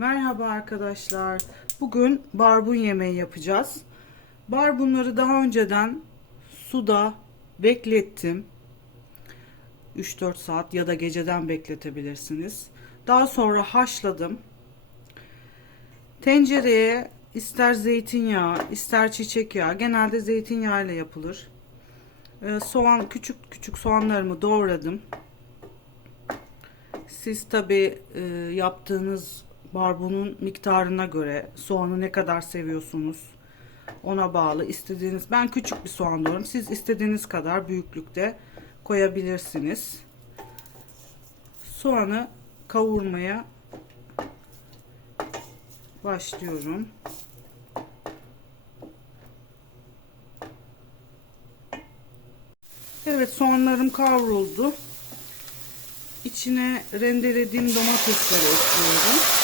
Merhaba arkadaşlar. Bugün barbun yemeği yapacağız. Barbunları daha önceden suda beklettim. 3-4 saat ya da geceden bekletebilirsiniz. Daha sonra haşladım. Tencereye ister zeytinyağı, ister çiçek yağı, genelde zeytinyağı ile yapılır. Ee, soğan küçük küçük soğanlarımı doğradım. Siz tabi e, yaptığınız barbunun miktarına göre soğanı ne kadar seviyorsunuz? Ona bağlı istediğiniz ben küçük bir soğan doğradım siz istediğiniz kadar büyüklükte koyabilirsiniz. Soğanı kavurmaya başlıyorum. Evet soğanlarım kavruldu. İçine rendelediğim domatesleri ekliyorum.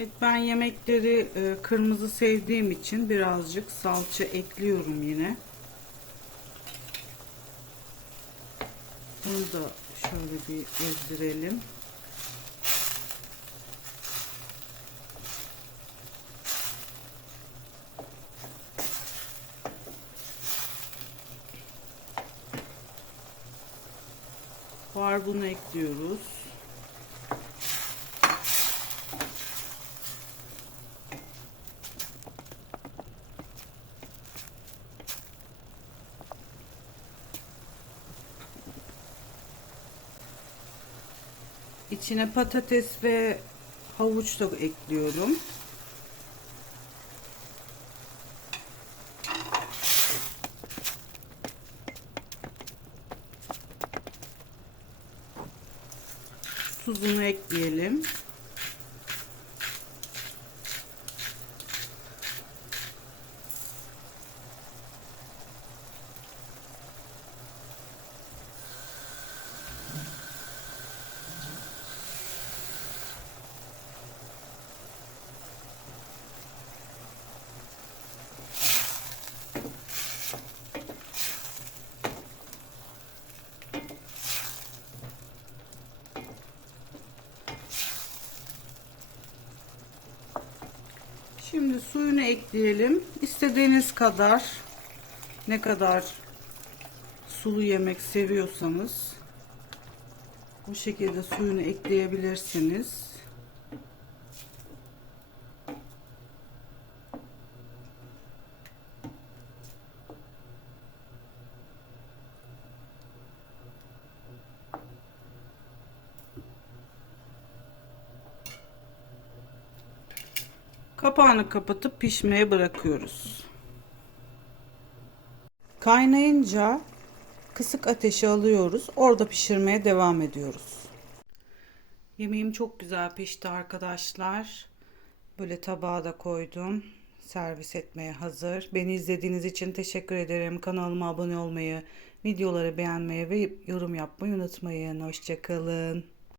Evet ben yemekleri e, kırmızı sevdiğim için birazcık salça ekliyorum yine. Bunu da şöyle bir ezdirelim. Barbunu ekliyoruz. İçine patates ve havuç da ekliyorum. Tuzunu ekleyelim. Şimdi suyunu ekleyelim. İstediğiniz kadar ne kadar sulu yemek seviyorsanız bu şekilde suyunu ekleyebilirsiniz. Kapağını kapatıp pişmeye bırakıyoruz. Kaynayınca kısık ateşe alıyoruz. Orada pişirmeye devam ediyoruz. Yemeğim çok güzel pişti arkadaşlar. Böyle tabağa da koydum. Servis etmeye hazır. Beni izlediğiniz için teşekkür ederim. Kanalıma abone olmayı, videoları beğenmeyi ve yorum yapmayı unutmayın. Hoşçakalın.